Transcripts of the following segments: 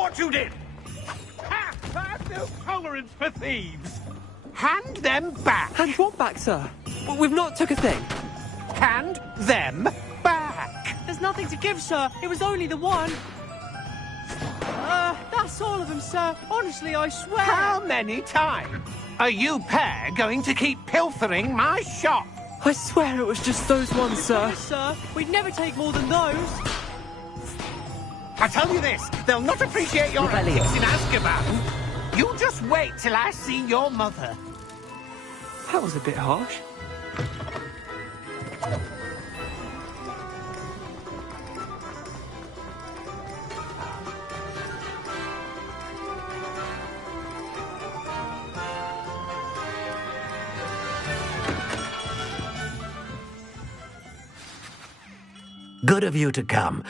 what you did! Ha! I've no tolerance for thieves! Hand them back! Hand what back, sir? We've not took a thing. Hand them back! There's nothing to give, sir. It was only the one. That's all of them, sir. Honestly, I swear. How many times are you pair going to keep pilfering my shop? I swear it was just those ones, sir. Yes, sir. We'd never take more than those. I tell you this, they'll not appreciate your antics in Azkaban. You just wait till I see your mother. That was a bit harsh. Good of you to come.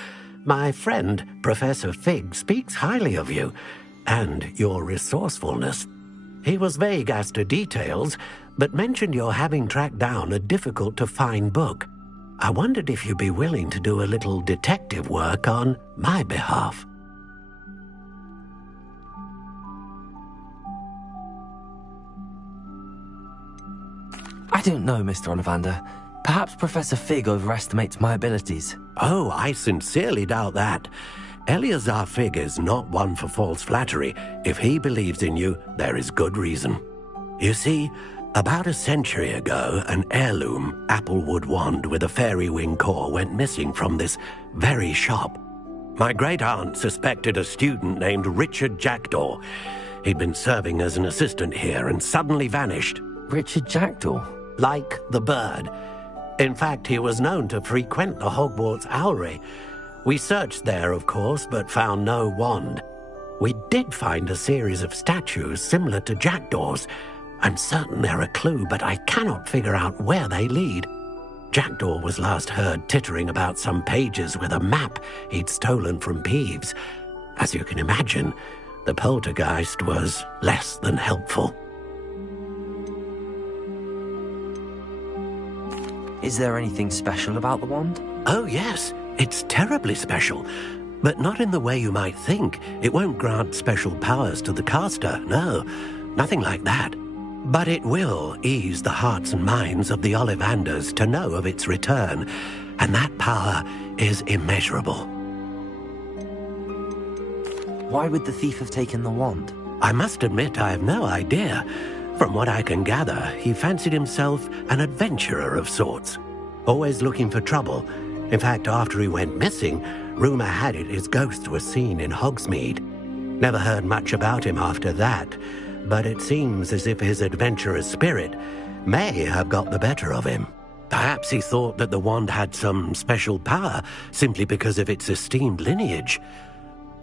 My friend, Professor Fig, speaks highly of you, and your resourcefulness. He was vague as to details, but mentioned your having tracked down a difficult-to-find book. I wondered if you'd be willing to do a little detective work on my behalf. I don't know, Mr. Ollivander. Perhaps Professor Fig overestimates my abilities. Oh, I sincerely doubt that. Eleazar Fig is not one for false flattery. If he believes in you, there is good reason. You see, about a century ago, an heirloom applewood wand with a fairy wing core went missing from this very shop. My great-aunt suspected a student named Richard Jackdaw. He'd been serving as an assistant here and suddenly vanished. Richard Jackdaw? Like the bird. In fact, he was known to frequent the Hogwarts Owlery. We searched there, of course, but found no wand. We did find a series of statues similar to Jackdaw's. I'm certain they're a clue, but I cannot figure out where they lead. Jackdaw was last heard tittering about some pages with a map he'd stolen from Peeves. As you can imagine, the poltergeist was less than helpful. Is there anything special about the wand? Oh, yes. It's terribly special. But not in the way you might think. It won't grant special powers to the caster, no. Nothing like that. But it will ease the hearts and minds of the Ollivanders to know of its return. And that power is immeasurable. Why would the thief have taken the wand? I must admit I have no idea. From what I can gather, he fancied himself an adventurer of sorts, always looking for trouble. In fact, after he went missing, rumour had it his ghost was seen in Hogsmeade. Never heard much about him after that, but it seems as if his adventurous spirit may have got the better of him. Perhaps he thought that the wand had some special power simply because of its esteemed lineage.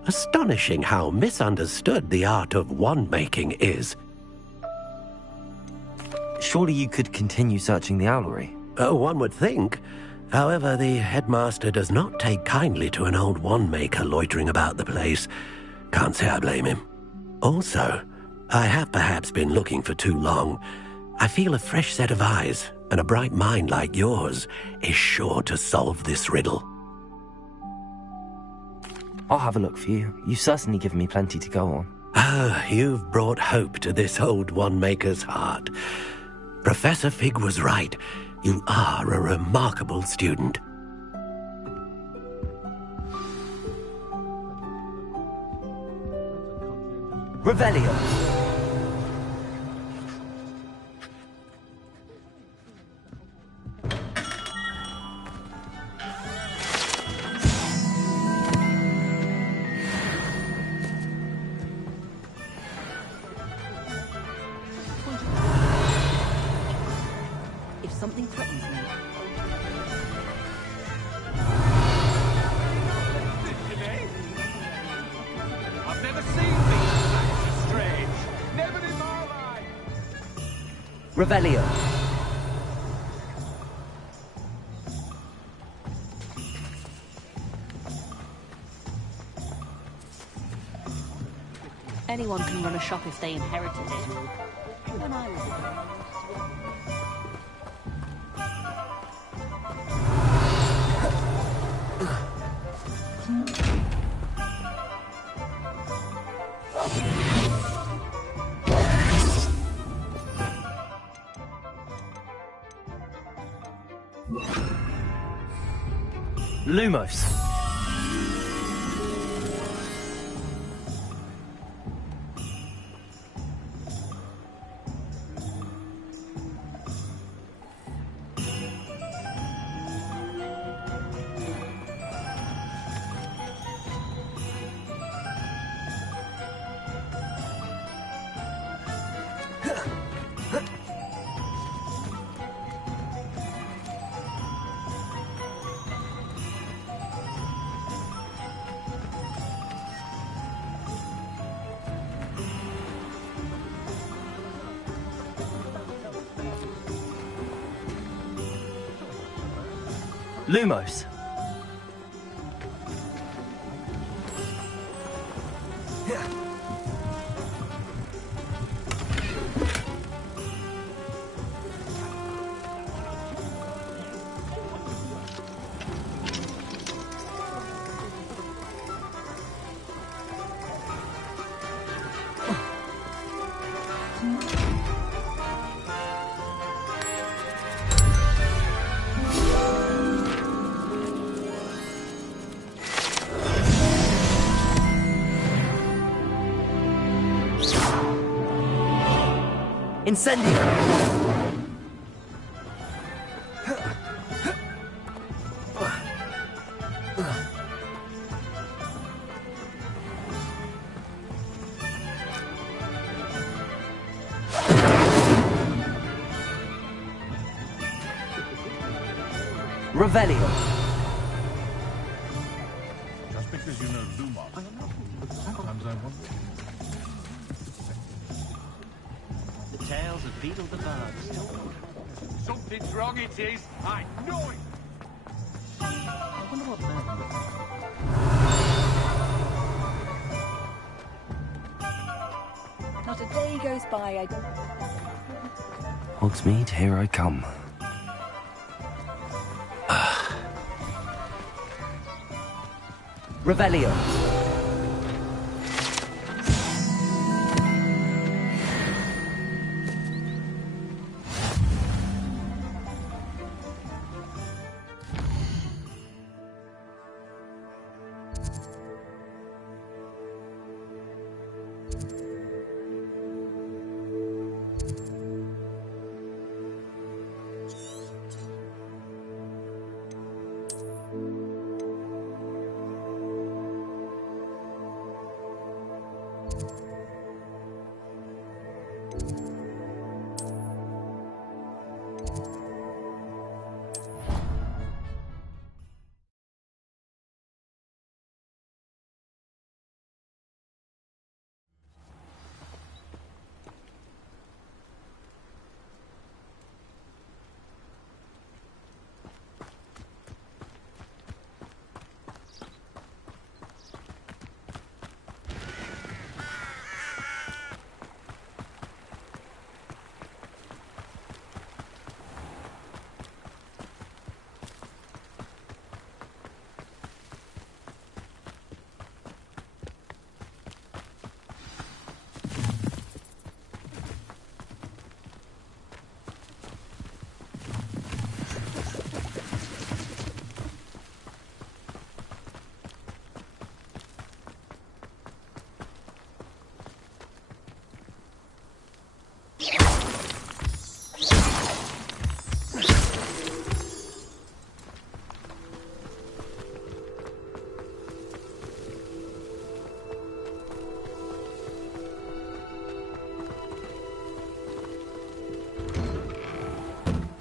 Astonishing how misunderstood the art of wand-making is. Surely you could continue searching the owlery. Oh, one would think. However, the headmaster does not take kindly to an old wand-maker loitering about the place. Can't say I blame him. Also, I have perhaps been looking for too long. I feel a fresh set of eyes, and a bright mind like yours is sure to solve this riddle. I'll have a look for you. You've certainly given me plenty to go on. Ah, you've brought hope to this old wand-maker's heart. Professor Fig was right. You are a remarkable student. Revelio. Something threatens me. I've never seen things so strange. Never in my life. Revelio. Anyone can run a shop if they inherited it. When I was a girl. Lumos. Lumos. Incendio! Revelio. Just because you know Lumos, sometimes I wonder. The tales of Beetle the Bard still told. Something's wrong, it is. I know it. I wonder what man. Not a day goes by I don't... Hogsmeade, here I come. Revelio.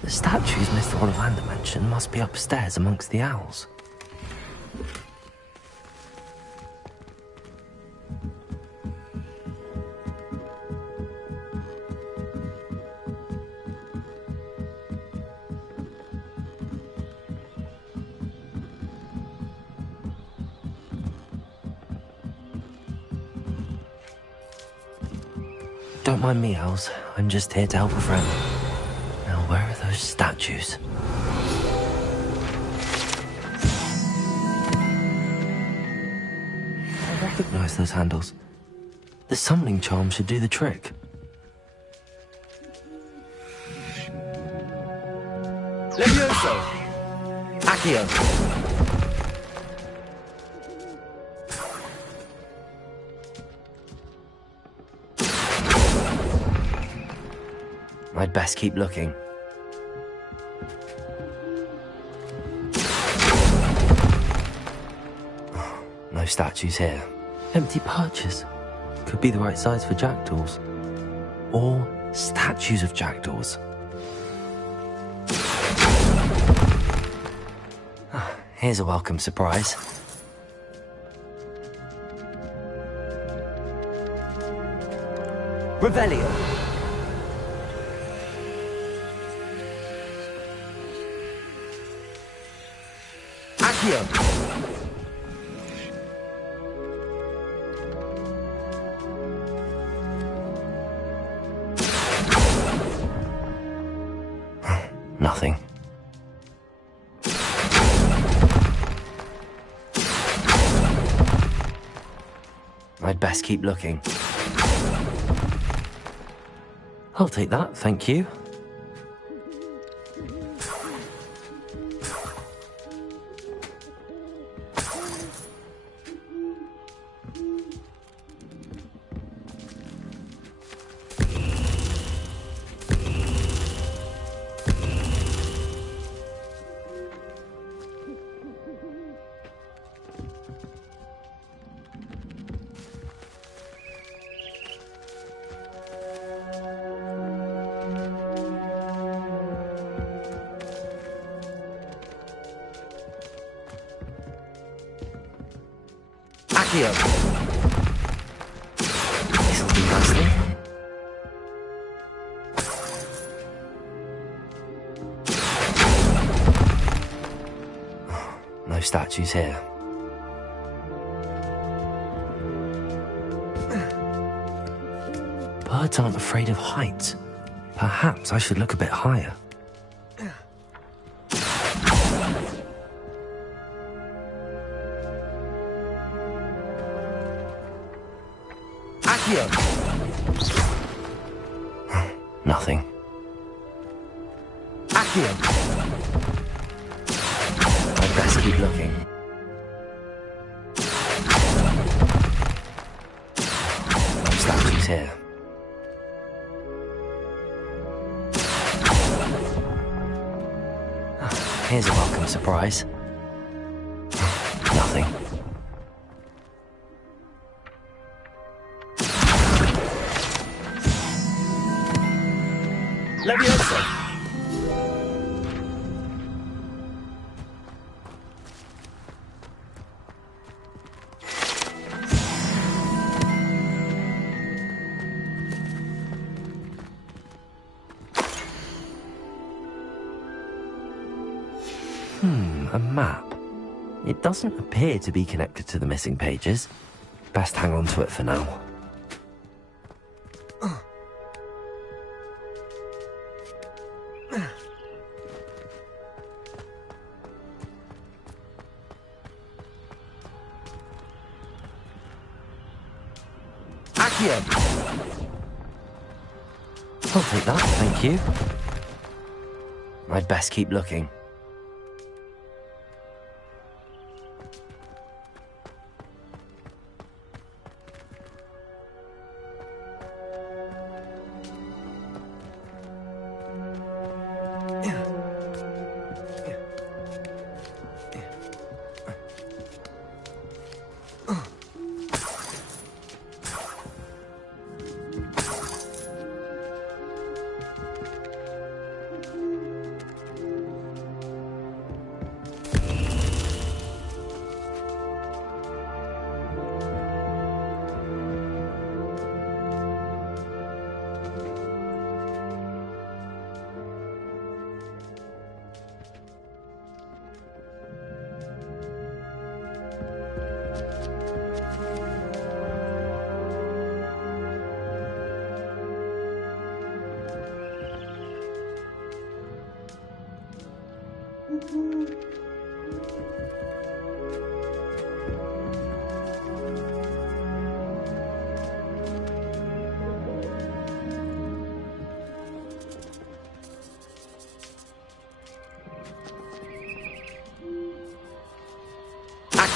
The statues Mr. Ollivander mentioned must be upstairs amongst the owls. Don't mind me, owls. I'm just here to help a friend. Now, where are those statues? I recognize those handles. The summoning charm should do the trick. Levioso! Accio! I'd best keep looking. No statues here. Empty perches. Could be the right size for jackdaws. Or statues of jackdaws. Here's a welcome surprise. Revelio. Accio. Nothing. I'd best keep looking. I'll take that, thank you. Accio. This'll do nicely. No statues here. Birds aren't afraid of heights. Perhaps I should look a bit higher. Accio! Nothing. Accio! I'd best keep looking. No statues here. Here's a welcome surprise. Nothing. Leviosa! A map. It doesn't appear to be connected to the missing pages. Best hang on to it for now. Accio! I'll take that, thank you. I'd best keep looking.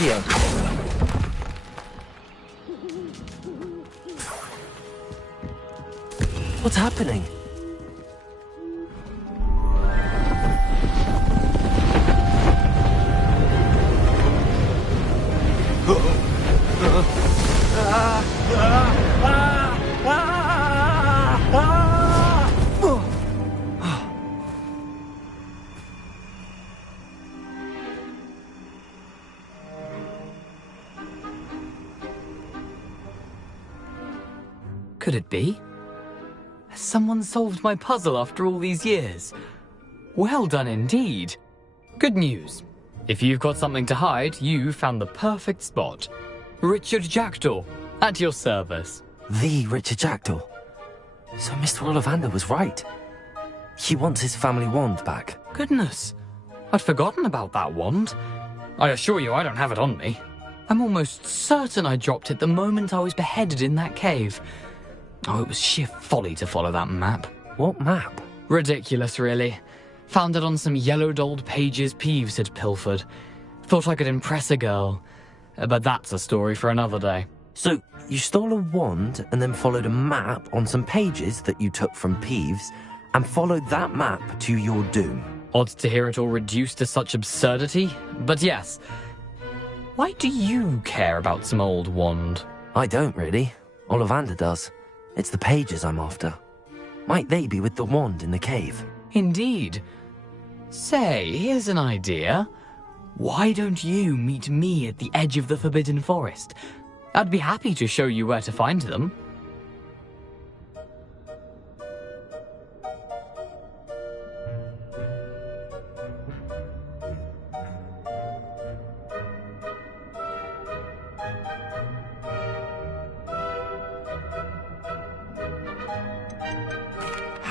Theo. What's happening? Could it be? Has someone solved my puzzle after all these years? Well done indeed. Good news. If you've got something to hide, you found the perfect spot. Richard Jackdaw, at your service. The Richard Jackdaw. So Mr. Ollivander was right. He wants his family wand back. Goodness, I'd forgotten about that wand. I assure you I don't have it on me. I'm almost certain I dropped it the moment I was beheaded in that cave. Oh, it was sheer folly to follow that map. What map? Ridiculous, really. Found it on some yellowed old pages Peeves had pilfered. Thought I could impress a girl. But that's a story for another day. So, you stole a wand and then followed a map on some pages that you took from Peeves and followed that map to your doom. Odd to hear it all reduced to such absurdity, but yes. Why do you care about some old wand? I don't really. Ollivander does. It's the pages I'm after. Might they be with the wand in the cave? Indeed. Say, here's an idea. Why don't you meet me at the edge of the Forbidden Forest? I'd be happy to show you where to find them.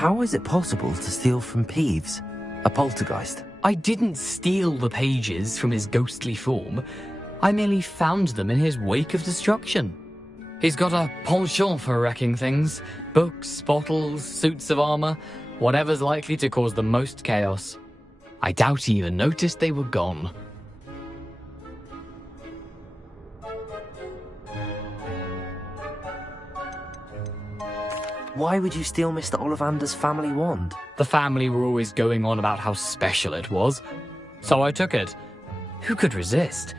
How is it possible to steal from Peeves, a poltergeist? I didn't steal the pages from his ghostly form. I merely found them in his wake of destruction. He's got a penchant for wrecking things. Books, bottles, suits of armor, whatever's likely to cause the most chaos. I doubt he even noticed they were gone. Why would you steal Mr. Ollivander's family wand? The family were always going on about how special it was, so I took it. Who could resist?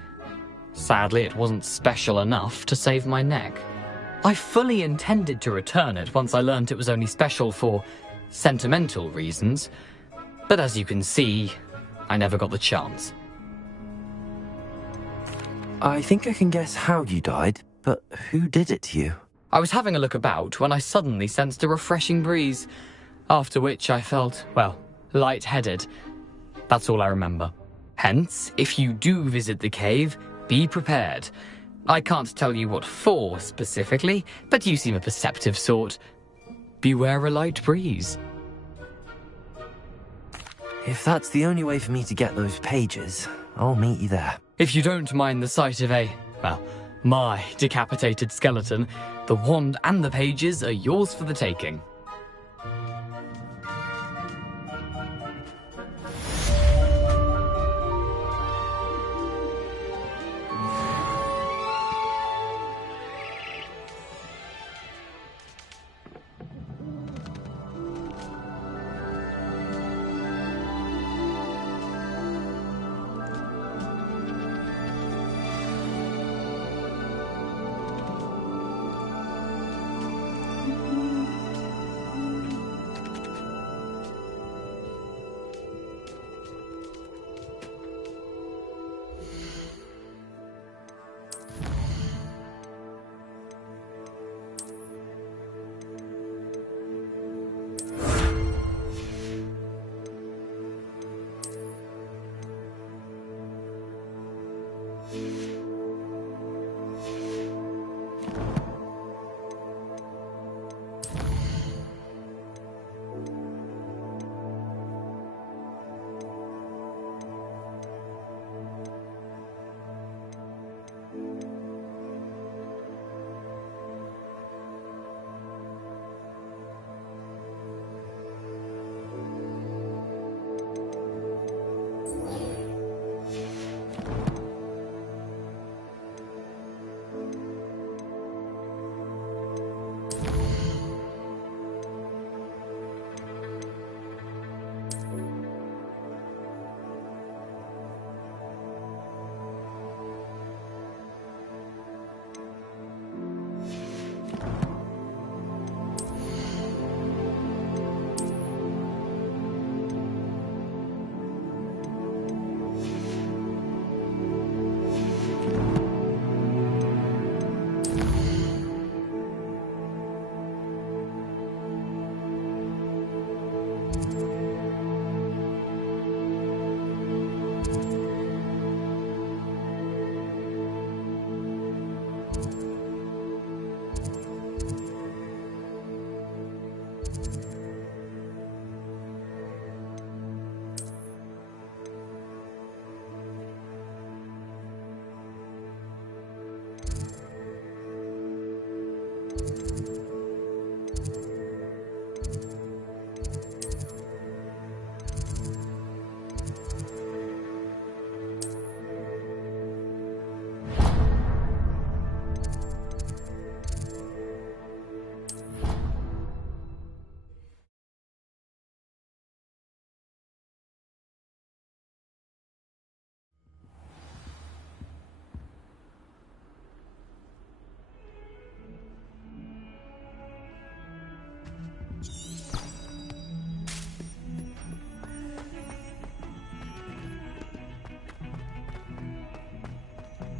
Sadly, it wasn't special enough to save my neck. I fully intended to return it once I learned it was only special for sentimental reasons, but as you can see, I never got the chance. I think I can guess how you died, but who did it to you? I was having a look about when I suddenly sensed a refreshing breeze, after which I felt, well, lightheaded. That's all I remember. Hence, if you do visit the cave, be prepared. I can't tell you what for specifically, but you seem a perceptive sort. Beware a light breeze. If that's the only way for me to get those pages, I'll meet you there. If you don't mind the sight of my decapitated skeleton, the wand and the pages are yours for the taking.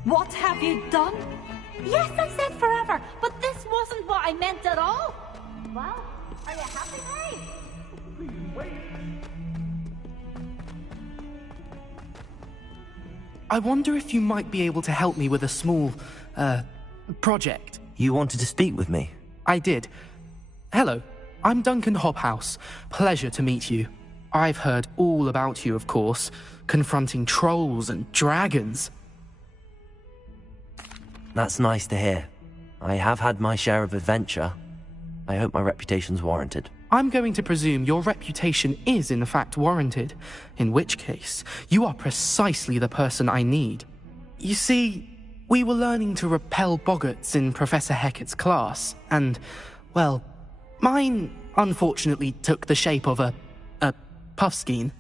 What have you done? Yes, I said forever, but this wasn't what I meant at all. Well, are you happy now? I wonder if you might be able to help me with a small, project. You wanted to speak with me? I did. Hello, I'm Duncan Hobhouse. Pleasure to meet you. I've heard all about you, of course, confronting trolls and dragons. That's nice to hear. I have had my share of adventure. I hope my reputation's warranted. I'm going to presume your reputation is in fact warranted, in which case, you are precisely the person I need. You see, we were learning to repel boggarts in Professor Hecat's class, and, well, mine unfortunately took the shape of a puffskein.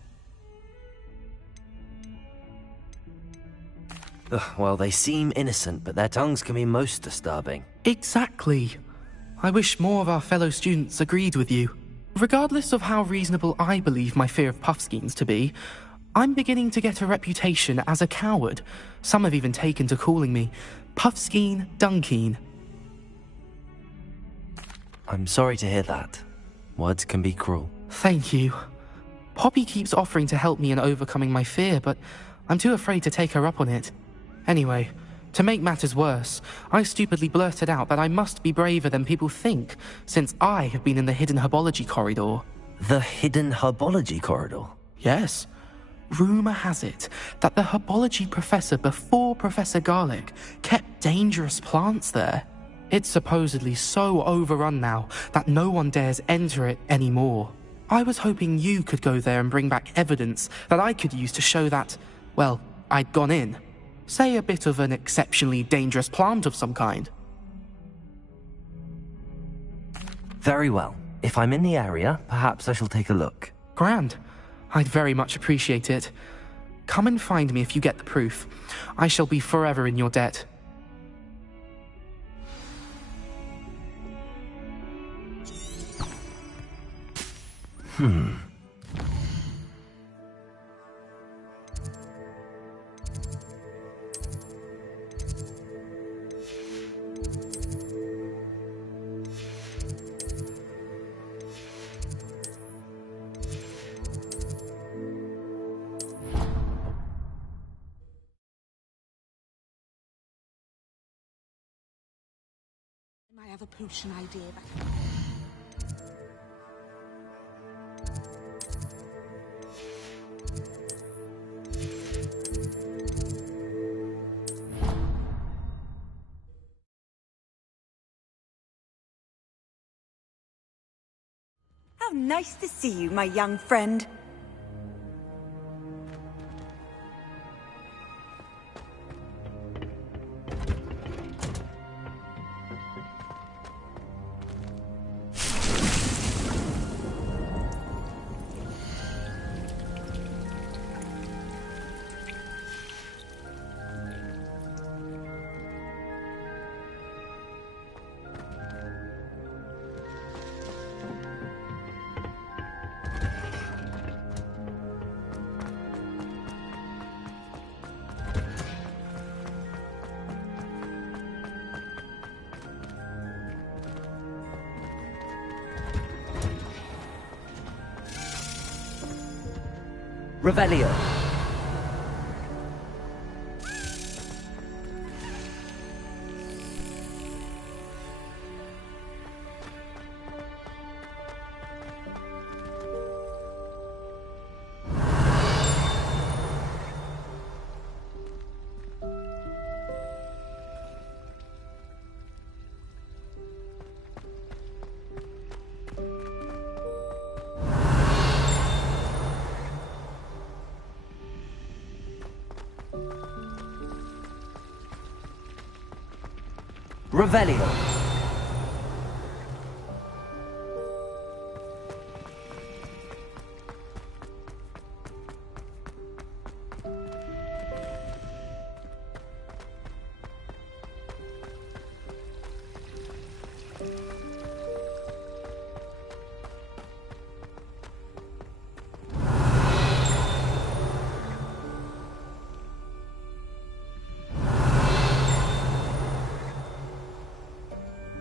Well, they seem innocent, but their tongues can be most disturbing. Exactly. I wish more of our fellow students agreed with you. Regardless of how reasonable I believe my fear of puffskeins to be, I'm beginning to get a reputation as a coward. Some have even taken to calling me Puffskeen Dunkeen. I'm sorry to hear that. Words can be cruel. Thank you. Poppy keeps offering to help me in overcoming my fear, but I'm too afraid to take her up on it. Anyway, to make matters worse, I stupidly blurted out that I must be braver than people think, since I have been in the hidden herbology corridor. The hidden herbology corridor? Yes. Rumour has it that the herbology professor before Professor Garlic kept dangerous plants there. It's supposedly so overrun now that no one dares enter it anymore. I was hoping you could go there and bring back evidence that I could use to show that, well, I'd gone in. Say a bit of an exceptionally dangerous plant of some kind. Very well. If I'm in the area, perhaps I shall take a look. Grand. I'd very much appreciate it. Come and find me if you get the proof. I shall be forever in your debt. I have a potion idea. How nice to see you, my young friend. Revelio. Revelio.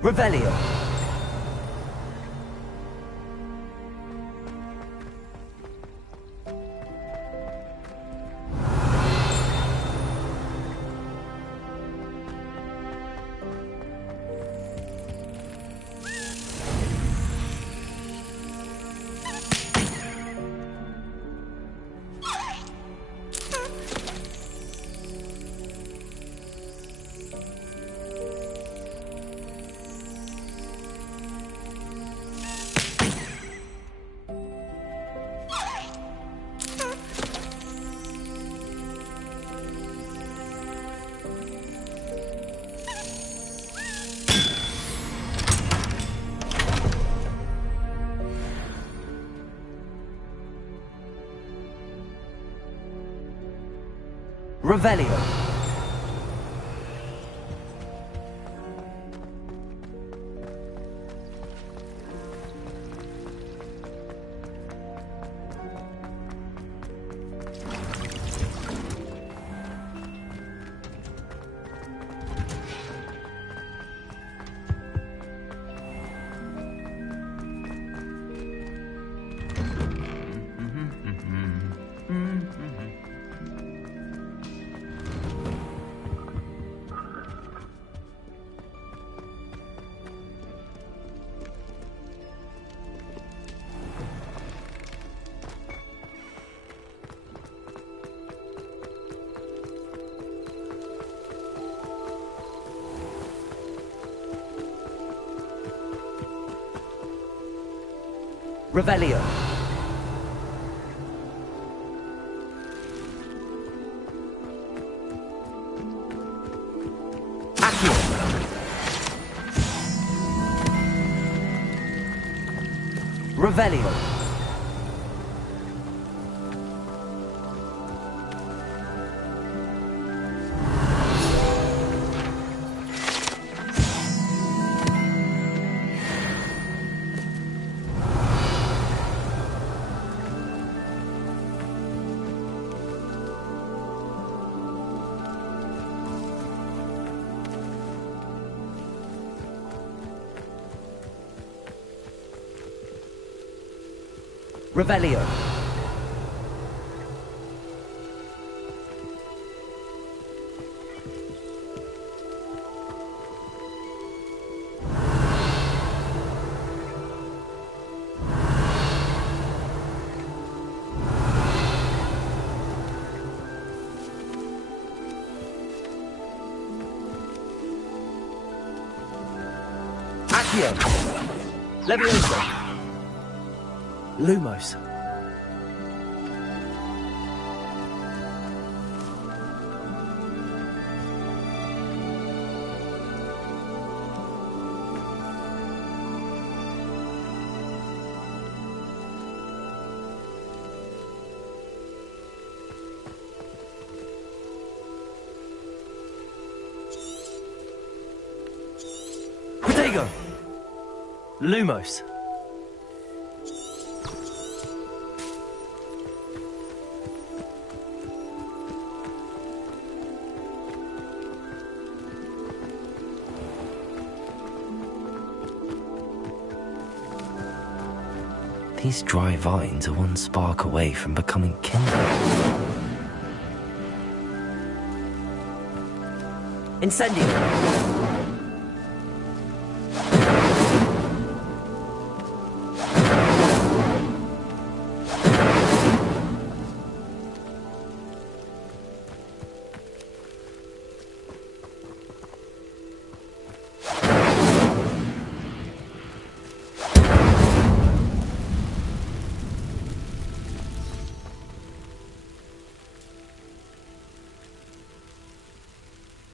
Revelio. Revelio. Revelio. Accio. Revelio. Revelio. Accio. Levioso. Lumos. Protego. Lumos. These dry vines are one spark away from becoming kindled. Incendio!